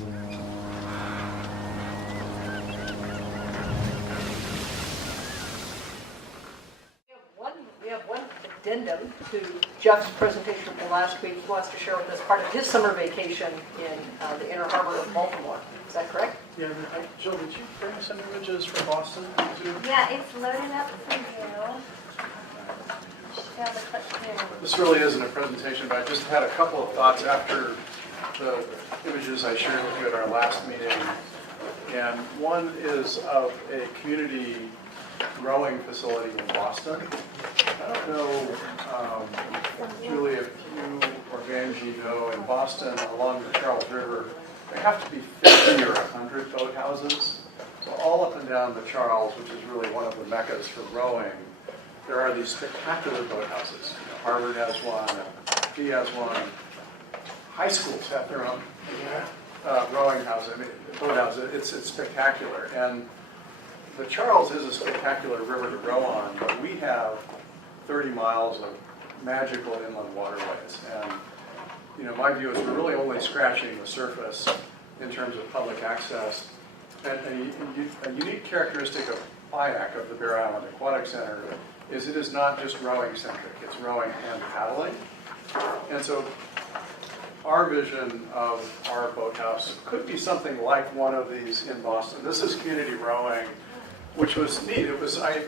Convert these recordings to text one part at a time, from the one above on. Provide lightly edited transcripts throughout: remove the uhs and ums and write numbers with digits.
We have one addendum to Jeff's presentation from last week. He wants to share with us part of his summer vacation in the Inner Harbor of Baltimore. Is that correct? Yeah, Jill, did you bring some images from Boston too? Yeah, it's loaded up for you. Yeah, the clip here. This really isn't a presentation, but I just had a couple of thoughts after the images I shared with you at our last meeting. And one is of a community growing facility in Boston. I don't know, Julie, if you or Vanjie know, in Boston along the Charles River, there have to be 50 or 100 boathouses. So all up and down the Charles, which is really one of the meccas for rowing, there are these spectacular boathouses. Harvard has one, FP has one. High schools have their own rowing houses, boathouses. It's spectacular. And the Charles is a spectacular river to row on, but we have 30 miles of magical inland waterways. And my view is we're really only scratching the surface in terms of public access. And a unique characteristic of BIAC, of the Bair Island Aquatic Center, is it is not just rowing centric, it's rowing and paddling. And so our vision of our boathouse could be something like one of these in Boston. This is community rowing, which was neat. I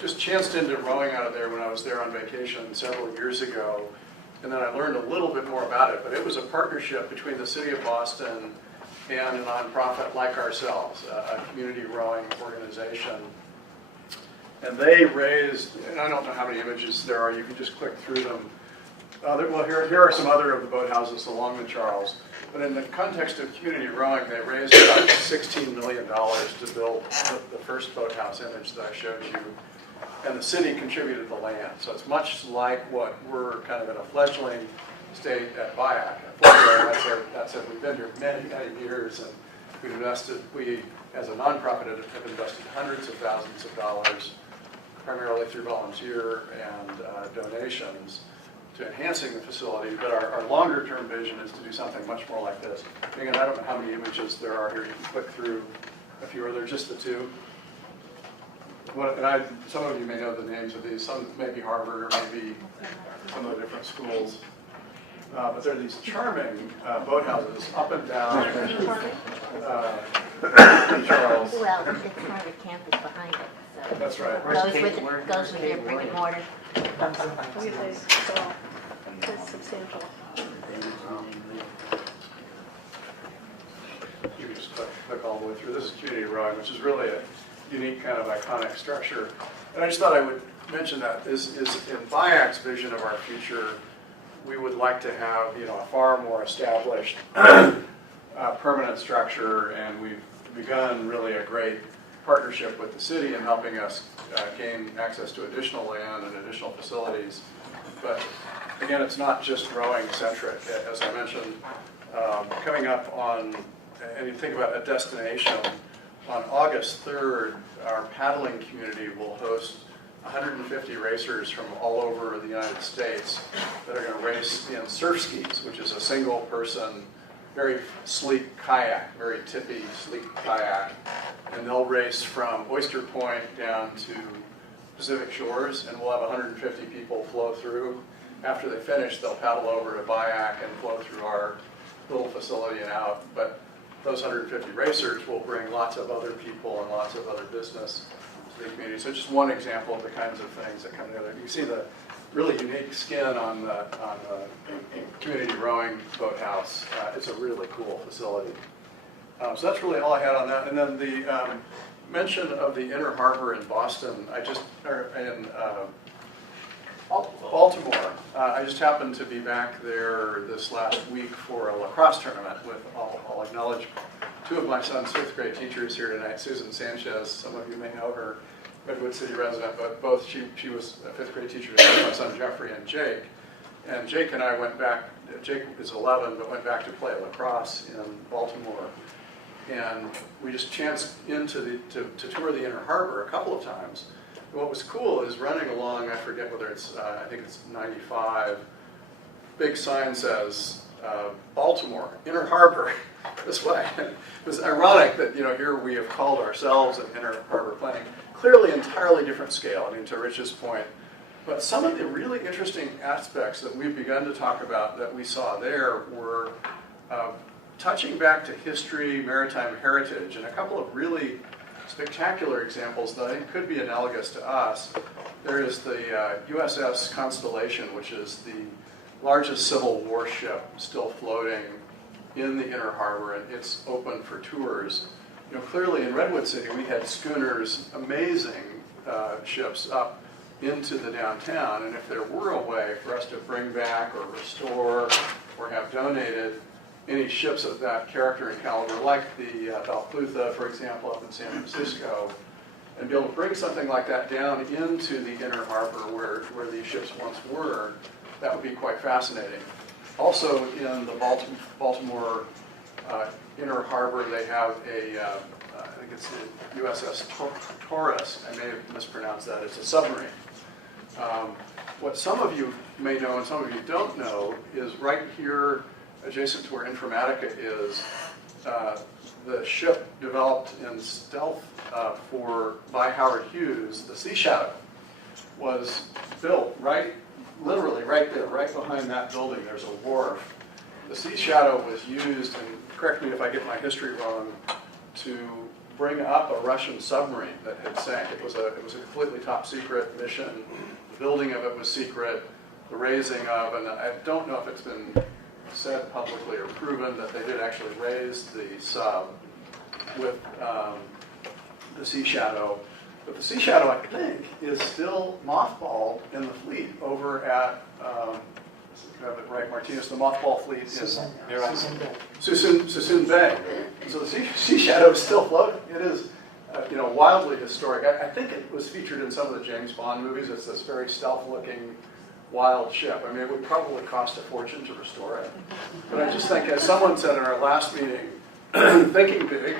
just chanced into rowing out of there when I was there on vacation several years ago, and then I learned a little bit more about it. But it was a partnership between the city of Boston and a nonprofit like ourselves, a community rowing organization. And they raised, and I don't know how many images there are, you can just click through them. Well, here are some other of the boathouses along the Charles. But in the context of community rowing, they raised about $16 million to build the first boathouse image that I showed you. And the city contributed the land. So it's much like what we're kind of in a fledgling state at BIAC. That said, we've been here many, many years, and we, as a nonprofit, have invested hundreds of thousands of dollars, primarily through volunteer and donations, to enhancing the facility. But our longer-term vision is to do something much more like this. Again, I don't know how many images there are here. You can click through a few. Are there just the two? Some of you may know the names of these. Some may be Harvard or maybe some of the different schools. But there are these charming boathouses up and down Charles. Well, it's part of the campus behind it. So That's right. goes with your brick and mortar. It's substantial. You can just click all the way through. This is community rowing, which is really a unique kind of iconic structure. And I just thought I would mention that is in BIAC's vision of our future, we would like to have a far more established permanent structure, and we've begun really a great partnership with the city in helping us gain access to additional land and additional facilities. But again, it's not just rowing centric. As I mentioned, coming up on, and you think about a destination, on August 3rd, our paddling community will host 150 racers from all over the United States that are going to race in surf skis, which is a single person, very sleek kayak, very tippy, sleek kayak. And they'll race from Oyster Point down to Pacific Shores, and we'll have 150 people flow through. After they finish, they'll paddle over to BIAC and flow through our little facility and out. But those 150 racers will bring lots of other people and lots of other business to the community. So just one example of the kinds of things that come together. You can see the really unique skin on the community rowing boathouse. It's a really cool facility. So that's really all I had on that. And then the mention of the Inner Harbor in Boston, in Baltimore. I just happened to be back there this last week for a lacrosse tournament with, I'll acknowledge, two of my son's fifth grade teachers here tonight, Susan Sanchez. Some of you may know her, Redwood City resident, but both she was a fifth grade teacher to my son Jeffrey and Jake. And Jake and I went back, Jake is 11, but went back to play lacrosse in Baltimore. And we just chanced into to tour the Inner Harbor a couple of times. And what was cool is running along, I forget whether it's, I think it's 95, big sign says, Baltimore, Inner Harbor. this way. It was ironic that, here we have called ourselves an inner harbor planning, clearly entirely different scale, I mean, to Rich's point. But some of the really interesting aspects that we've begun to talk about that we saw there were touching back to history, maritime heritage, and a couple of really spectacular examples that I think could be analogous to us. There is the USS Constellation, which is the largest Civil War ship still floating in the inner harbor, and it's open for tours. Clearly in Redwood City, we had schooners, amazing ships up into the downtown, and if there were a way for us to bring back or restore or have donated any ships of that character and caliber, like the Balclutha, for example, up in San Francisco, and be able to bring something like that down into the inner harbor where these ships once were, that would be quite fascinating. Also in the Baltimore inner harbor, they have I think it's the USS Taurus. I may have mispronounced that. It's a submarine. What some of you may know and some of you don't know is right here, adjacent to where Informatica is, the ship developed in stealth by Howard Hughes, the Sea Shadow, was built literally right there, right behind that building. There's a wharf. The Sea Shadow was used, and correct me if I get my history wrong, to bring up a Russian submarine that had sank. It was a completely top secret mission. The building of it was secret. The raising of, and I don't know if it's been said publicly or proven that they did actually raise the sub with the Sea Shadow. But the Sea Shadow, I think, is still mothballed in the fleet over at, have it right, Martinez, the mothball fleet is Suisun Bay. So the Sea Shadow is still floating. It is, wildly historic. I think it was featured in some of the James Bond movies. It's this very stealth-looking, wild ship. I mean, it would probably cost a fortune to restore it. But I just think, as someone said in our last meeting, thinking big,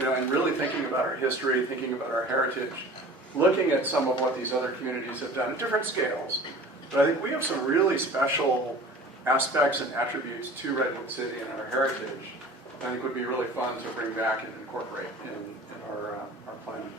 and really thinking about our history, thinking about our heritage, looking at some of what these other communities have done at different scales. But I think we have some really special aspects and attributes to Redwood City and our heritage that I think would be really fun to bring back and incorporate in our planning.